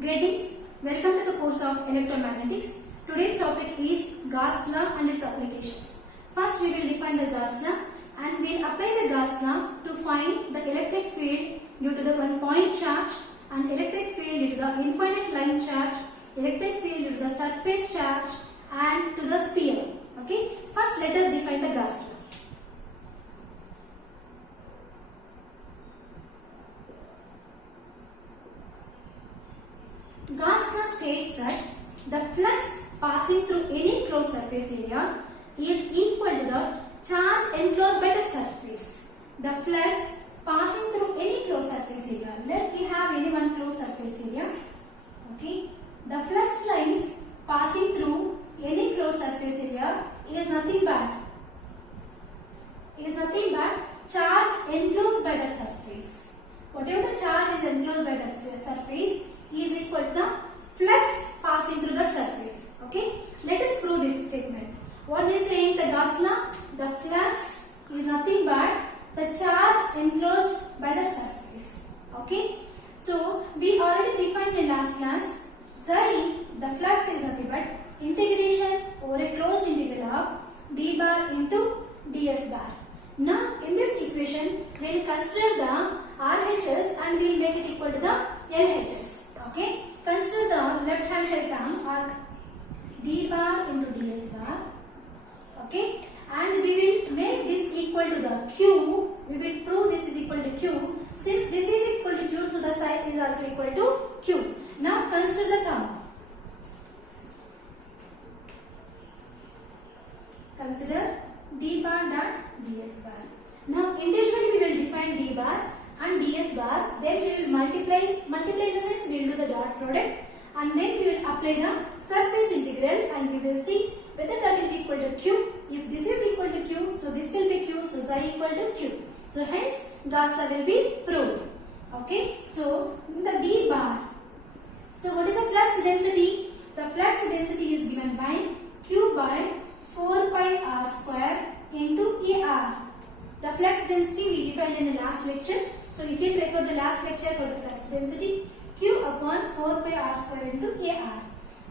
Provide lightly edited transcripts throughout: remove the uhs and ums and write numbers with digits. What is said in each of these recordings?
Greetings, welcome to the course of electromagnetics. Today's topic is Gauss law and its applications. First we will define the Gauss law and we will apply the Gauss law to find the electric field due to the one point charge and electric field due to the infinite line charge, electric field due to the surface charge and to the sphere. Okay, first let us define the Gauss law. Gauss law states that the flux passing through any closed surface area is equal to the charge enclosed by the surface. The flux passing through any closed surface area. Let we have any one closed surface area. Okay. The flux lines passing through any closed surface area is nothing but charge enclosed by the surface. Whatever the charge is enclosed by the surface is equal to the flux passing through the surface. Okay, let us prove this statement. What is saying the Gauss law? The flux is nothing but the charge enclosed by the surface. Okay, so we already defined in last class psi, the flux is nothing but integration over a closed integral of d bar into ds bar. Now in this equation we will consider the RHS and we will make it equal to the LHS. Okay, consider the left hand side term or d bar into ds bar. Okay, and we will make this equal to the q. We will prove this is equal to q. Since this is equal to q, so the side is also equal to q. Now consider the term. Consider d bar dot ds bar. Now individually we will define d bar and ds bar, then we will multiply in the sense we will do the dot product and then we will apply the surface integral and we will see whether that is equal to q. If this is equal to q, so this will be q, so psi equal to q. So hence Gauss law will be proved. Okay, so the d bar. So what is the flux density? The flux density is given by q by 4 pi r square into ar. The flux density we defined in the last lecture. So you can refer the last lecture for the flux density q upon 4 pi r square into ar.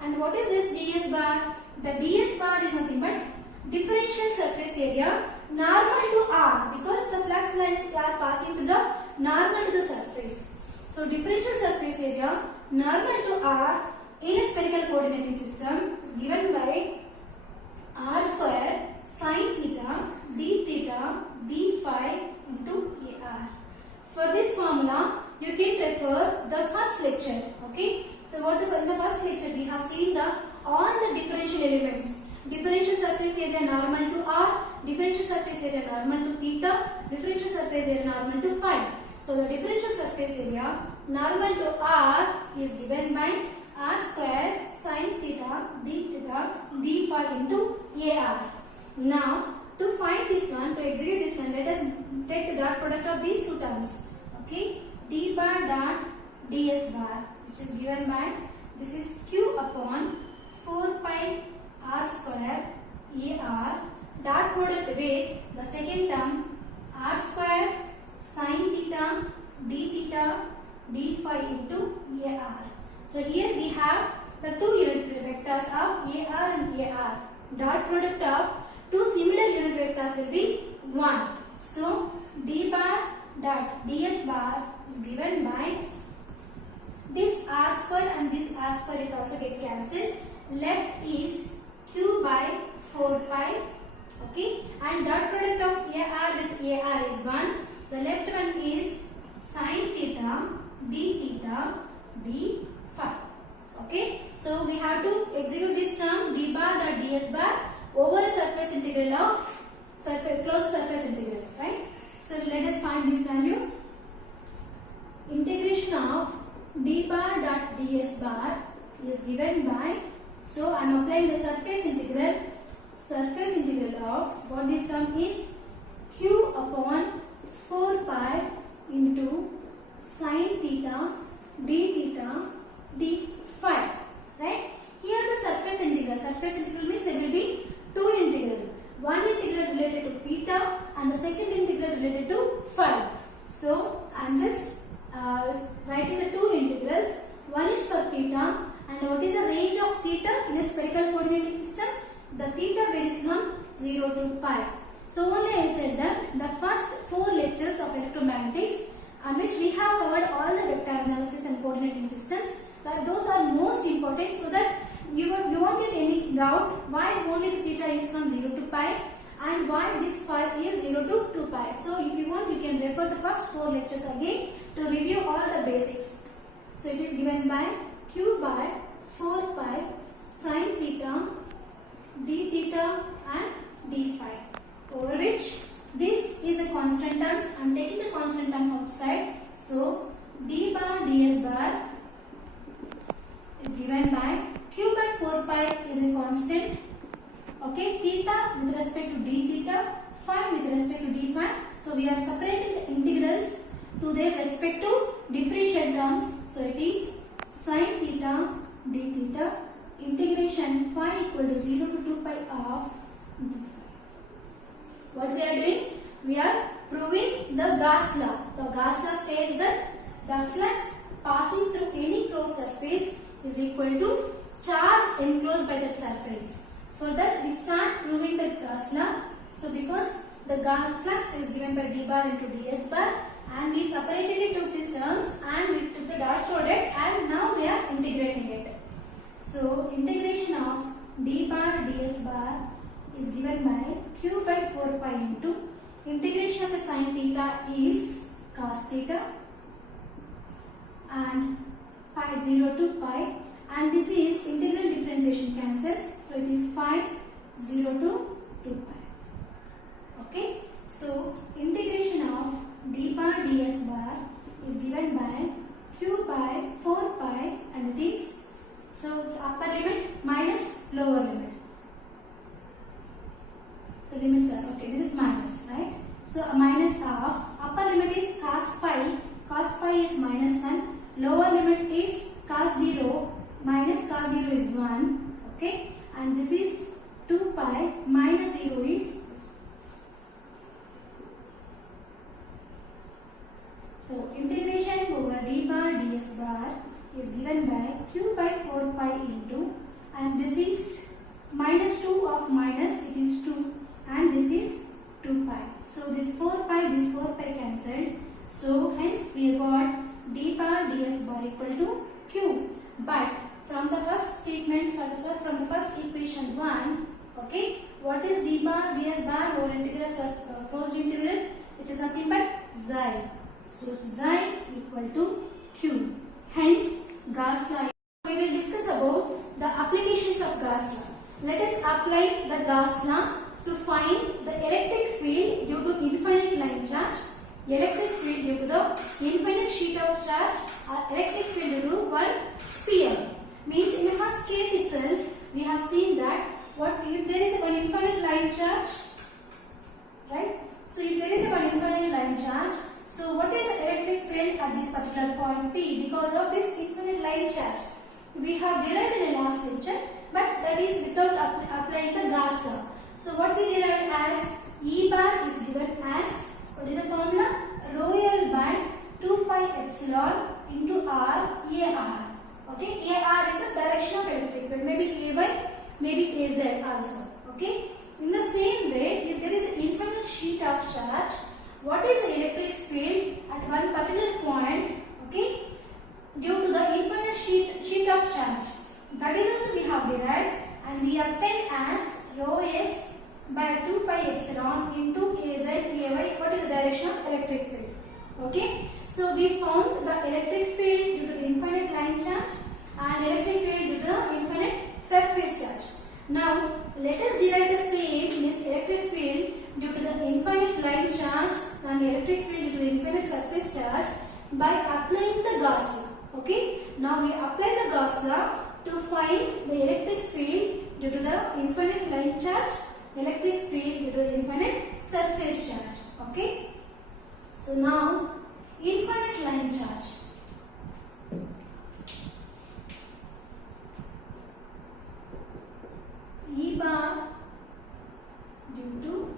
And what is this ds bar? The ds bar is nothing but differential surface area normal to r, because the flux lines are passing to the normal to the surface. So differential surface area normal to r in a spherical coordinating system is given by r square sin theta d theta d phi into ar. For this formula, you can refer the first lecture. Okay. So what in the first lecture we have seen all the differential elements. Differential surface area normal to r, differential surface area normal to theta, differential surface area normal to phi. So the differential surface area normal to r is given by r square sin theta d phi into ar. Now to find this one, to execute this one, let us take the dot product of these two terms. Okay, d bar dot ds bar, which is given by, this is q upon 4 pi r square ar, dot product with the second term r square sin theta d phi into ar. So here we have the two unit vectors of ar and ar. Dot product of two similar unit vectors will be 1. So d bar dot ds bar is given by this r square and this r square is also get cancelled. Left is q by 4 pi. Okay, and dot product of ar with ar is 1. The left one is sin theta d phi. Okay, so we have to execute this term d bar dot ds bar over a surface integral of closed surface integral, right? So let us find this value. Integration of d bar dot ds bar is given by, so I am applying the surface integral of what this term is, q upon 4 pi into sin theta d phi, right? Here the surface integral means there will be two integrals. One integral related to theta and the second integral related to phi. So I am just writing the two integrals. One is for theta. And what is the range of theta in a spherical coordinating system? The theta varies from 0 to pi. So only I said that the first 4 lectures of electromagnetics, on which we have covered all the vector analysis and coordinating systems, that those are most important, so that you won't get any doubt why only the theta is from 0 to pi and why this pi is 0 to 2 pi. So if you want, you can refer the first 4 lectures again to review all the basics. So it is given by q by 4 pi sin theta d theta and d phi, over which this is a constant terms. I am taking the constant term outside. So d bar ds bar is given by q by 4 pi is a constant. Okay, theta with respect to d theta, phi with respect to d phi. So we are separating the integrals to their respective differential terms. So it is sin theta d theta integration phi equal to 0 to 2 pi of d phi. What we are doing? We are proving the Gauss law. The Gauss law states that the flux passing through any closed surface is equal to charge enclosed by the surface. For that, we start proving the Gauss law. So because the flux is given by d bar into ds bar, and we separated it to these terms and we took the dot product, and now we are integrating it. So integration of d bar ds bar is given by q by 4 pi into integration of a sin theta is cos theta and pi 0 to pi, and this is integral differentiation cancels, so it is phi 0 to 2 pi. Okay, so integration of d bar ds bar is given by q by 4 pi, and it is, so it's upper limit minus lower limit. The limits are okay. This is minus, right? So a minus of upper limit is cos pi. Cos pi is minus 1. Lower limit is cos 0. Minus cos 0 is 1. Okay. And this is 2 pi minus 0 is this. So integration over d bar ds bar is given by q by 4 pi into, and this is minus 2 of minus, it is 2, and this is 2 pi. So this 4 pi cancelled. So hence we have got d bar ds bar equal to q. But from the first statement, from the first equation 1, okay, what is d bar ds bar over integrals of closed integral, which is nothing but xi. So xi equal to q. Hence Gauss law. We will discuss about the applications of Gauss law. Let us apply the Gauss law to find the electric field due to infinite line charge, electric field due to the infinite sheet of charge, or electric field due to one sphere. Means in the first case itself, we have seen that what if there is one infinite line charge, right? So if there is one infinite line charge, so what is the electric field at this particular point P because of this infinite line charge? We have derived in the last lecture, but that is without applying the Gauss law. So what we derived as E bar is given as, what is the formula? Rho L by 2 pi epsilon into R AR. Okay, AR is the direction of electric field, maybe AY, maybe AZ also. Okay, in the same way, if there is an infinite sheet of charge, what is the electric field at one particular point? Okay, due to the infinite sheet of charge. That is also we have derived, and we obtain as rho S by 2 pi epsilon into AZ AY. What is the direction of electric field? Okay, so we found the electric field due to the infinite line charge and electric field due to the infinite surface charge. Now let us derive the same, this electric field due to the infinite line charge and electric field due to the infinite surface charge by applying the Gauss law. Okay, now we apply the Gauss law to find the electric field due to the infinite line charge, electric field due to the infinite surface charge. Okay, so now infinite line charge. E bar due to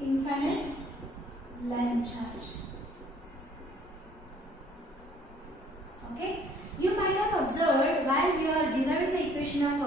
infinite line charge. observed while we are deriving the equation of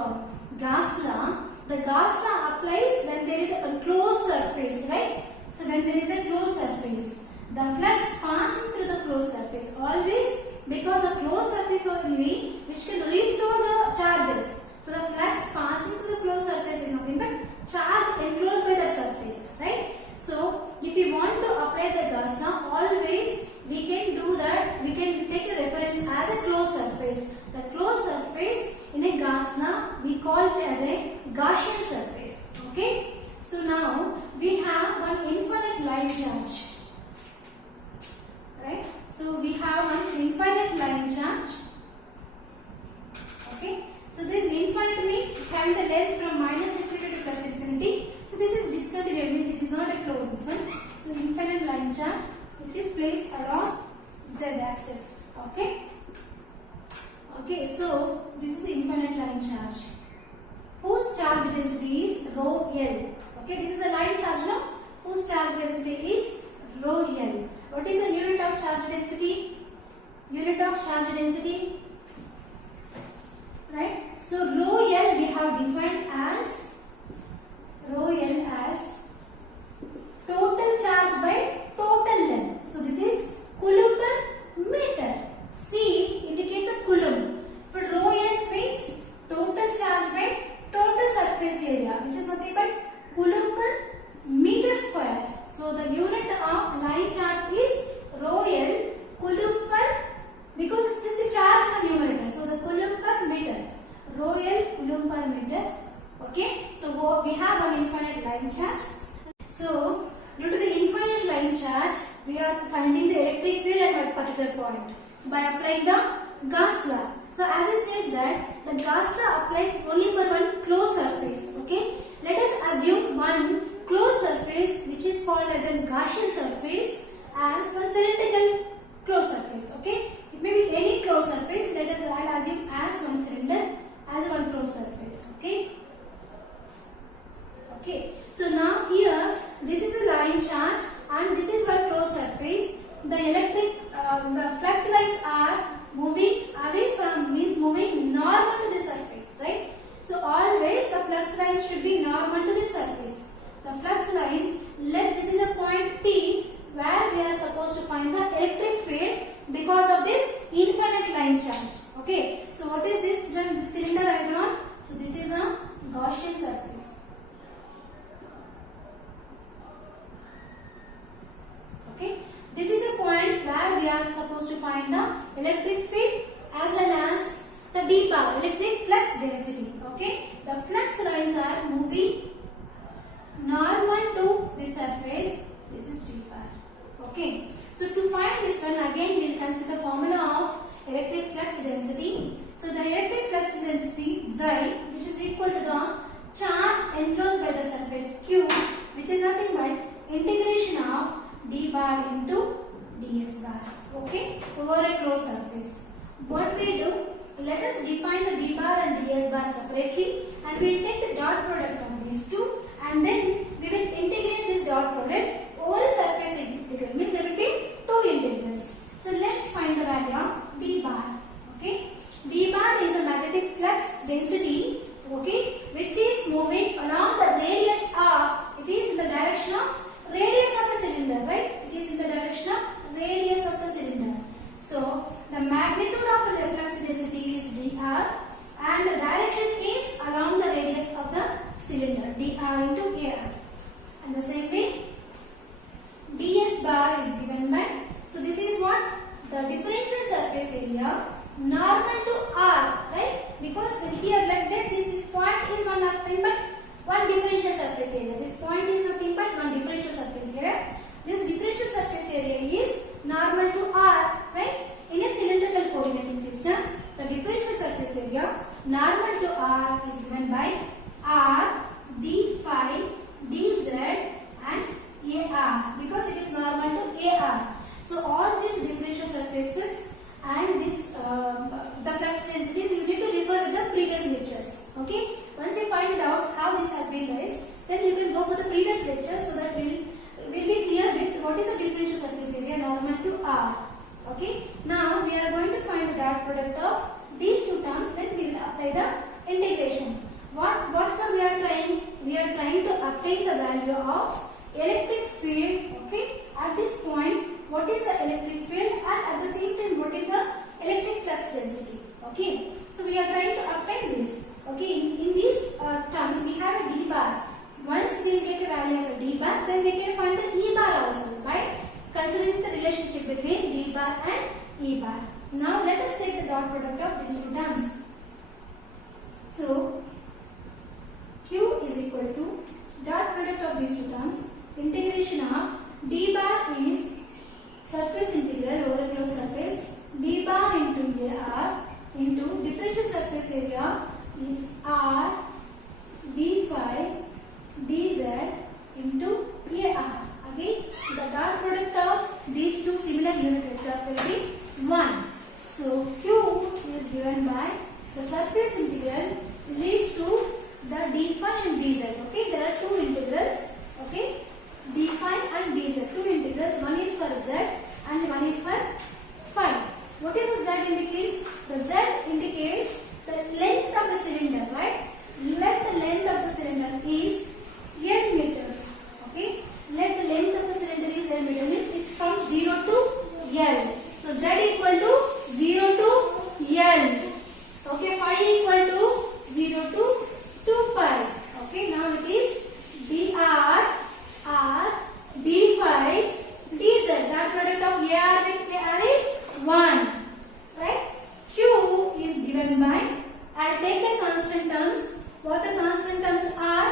Gauss law, the Gauss law applies when there is a closed surface, right? So when there is a closed surface, the flux passing through the closed surface always, because a closed surface only which can restore the charges. So the flux passing through the closed surface is nothing but charge enclosed by the surface, right? So if you want to apply the Gauss law, always we can do that. We can take a reference as a closed surface. The closed surface in a Gauss law we call it as a Gaussian surface. Okay. So now we have one infinite line charge. Right? So we have one infinite line charge. Okay. So then infinite means having the length from minus infinity to plus infinity. So this is discontinued, means it is not a closed one. So infinite line charge which is placed along z axis. Okay. Okay. So this is infinite line charge whose charge density is rho L. Okay. This is a line charge now whose charge density is rho L. What is the unit of charge density? Unit of charge density, right? So rho L we have defined as total charge by total length. So this is coulomb per meter. C indicates a coulomb, but rho S means total charge by total surface area, which is nothing but coulomb per meter square. So the unit of line charge is rho L coulomb per, because this is charge in the numerator. So the coulomb per meter, rho L coulomb per meter. Okay. So we have an infinite line charge. So due to the infinite line charge, we are finding the electric field at a particular point by applying the Gauss law. So as I said that the Gauss law applies only for one closed surface. Okay. Let us assume one closed surface which is called as a Gaussian surface as one cylindrical closed surface. Okay, it may be any closed surface. Let us assume as one cylinder as one closed surface. Okay. Okay. So now here this is a line charge and this is one closed surface. The the flux lines are moving away from, means moving normal to the surface, right? So always the flux lines should be normal to the surface. The flux lines, this is a point P where we are supposed to find the electric field because of this infinite line charge. Okay. So what is this cylinder I drawn? So this is a Gaussian surface. Okay. This is a point where we are supposed to find the electric field as well as the d bar, electric flux density. Okay. The flux lines are moving normal to the surface. This is d bar. Okay. So to find this one, again we will consider the formula of electric flux density. So the electric flux density Xi, which is equal to the charge enclosed by the surface Q, which is nothing but integration of d bar into ds bar. Okay, over a closed surface. What we do? Let us define the d bar and ds bar separately, and we will take the dot product of these two, and then we will integrate this dot product over a surface integral. Means there will be two integrals. So let's find the value of d bar. Okay, d bar is a magnetic flux density. Okay, which is moving along the radius of. It is in the direction of radius of a cylinder, right? It is in the direction of radius of the cylinder. So the magnitude of the flux density is dr, and the direction is along the radius of the cylinder, dr into ar. And the same way, ds bar is given by. So this is what the differential surface area normal to r, right? Because here, let's say this point is nothing but one differential surface area. This point is nothing but one differential surface area. This differential surface area is normal to r, right? In a cylindrical coordinating system, the differential surface area normal to r is given by r, d phi, dz and ar, because it is normal to ar. So all these differential surfaces and this the flux densities you need to refer to the previous lectures. Okay. Once you find out how this has been raised, then you can go for the previous lecture, so that we'll be clear with what is the differential surface area normal to R. Okay. Now we are going to find the dot product of these two by the integration. What for we are trying? We are trying to obtain the value of electric field. Okay, at this point, what is the electric field, and at the same time, what is the electric flux density? Okay, so we are trying to obtain this. Okay, in these terms, we have a d bar. Once we get a value of a d bar, then we can find the e bar also by considering the relationship between d bar and e bar. Now let us take the dot product of these two terms. So Q is equal to dot product of these two terms. Integration of d bar is surface integral over a closed surface. D bar into AR into differential surface area is R d phi dz into AR. Okay, the dot product of these two similar unit vectors will be 1. So Q is given by the surface integral leads to the d phi and dz. Okay, there are two integrals. Okay, d phi and dz, two integrals. One is for z and one is for phi. What is the z indicates? The z indicates the length of the cylinder, right? Let the length of the cylinder is L meters. Okay, let the length of the cylinder is L meters. Means it's from 0 to L. So z equal to 0 to L. Okay, phi equal to 0 to 2 pi. Okay, now it is dr r d phi dz. That product of AR with AR is 1. Right? Q is given by, I'll take the constant terms. What the constant terms are?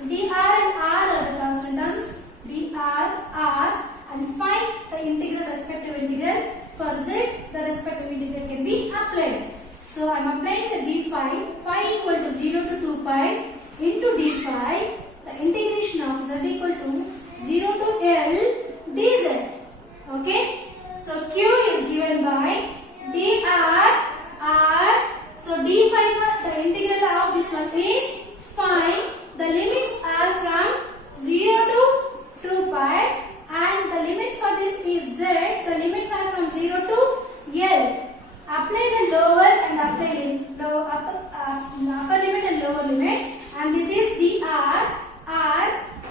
Dr and R are the constant terms. Dr, R and phi the integral, respective integral. For z, the respective integral can be applied. So I am applying the d phi. Phi equal to 0 to 2 pi into d phi. The integration of z equal to 0 to L dz. Okay. So Q is given by dr r. So d phi, the integral of this one is phi. The limits are from 0 to 2 pi, and the limits for this is z. The limits are from 0 to L. Apply the lower and upper limit and lower limit, and this is dr r.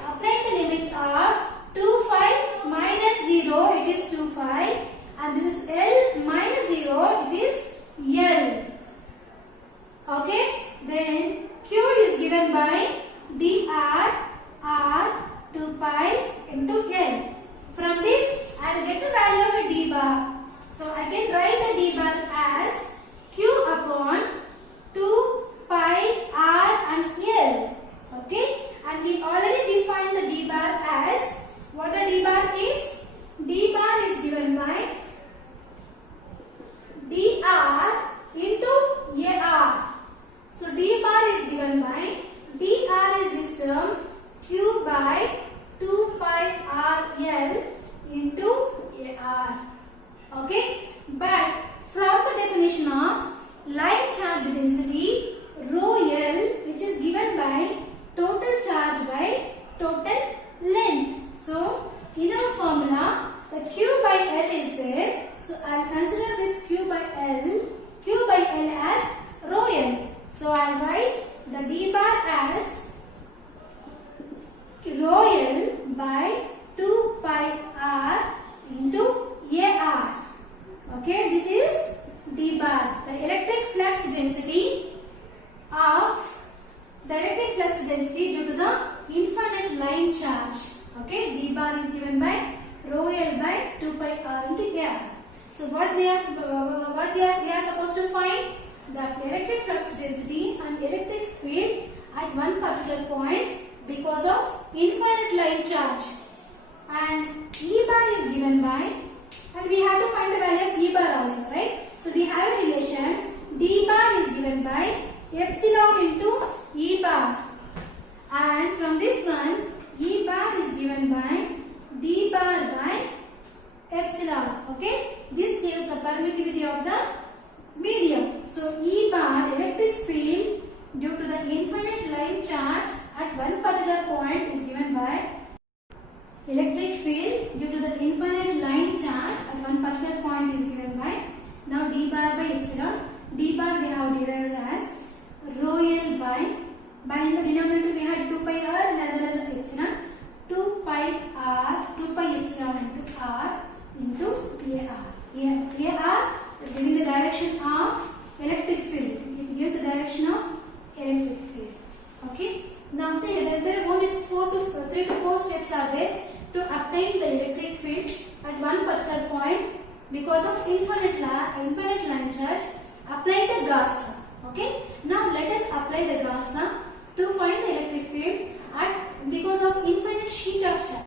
Applying the limits of 2 phi minus 0, it is 2 phi, and this is L minus 0, it is L. Okay, then Q is given by dr r 2 pi into L. From this, I will get the value of a d bar. So I can write the d bar as Q upon 2 pi r and L. Okay, and we already defined the d bar as, what the d bar is? D bar is given by dr into AR. So d bar is given by dr is this term Q by 2 pi r L into AR. Okay, but from the definition of line charge density, rho L, which is given by total charge by total length. So in our formula, the Q by L is there. So I will consider this Q by L as rho L. So I will write the d bar as rho L by 2 pi r into AR. Okay, this is d bar, the electric flux density due to the infinite line charge. Okay, d bar is given by rho L by 2 pi r into AR. So what we are supposed to find? The electric flux density and electric field at one particular point because of infinite line charge. And E bar is given by, and we have to find the value of E bar also, right? So we have a relation, D bar is given by epsilon into E bar, and from this one E bar is given by D bar by epsilon. Okay, this gives the permittivity of the medium. So E bar, electric field due to the infinite line charge at one particular point, is given by electric field due to the infinite line charge at one particular point is given by, now d bar by epsilon. D bar we have derived as rho L by in the denominator we had 2 pi r and as well as epsilon. 2 pi epsilon into r into AR. AR giving the direction of electric field. It gives the direction of electric field. Okay. Now see there are only 3 to 4 steps are there to obtain the electric field at one particular point because of infinite line charge. Apply the Gauss law. Okay. Now let us apply the Gauss law to find the electric field at because of infinite sheet of charge.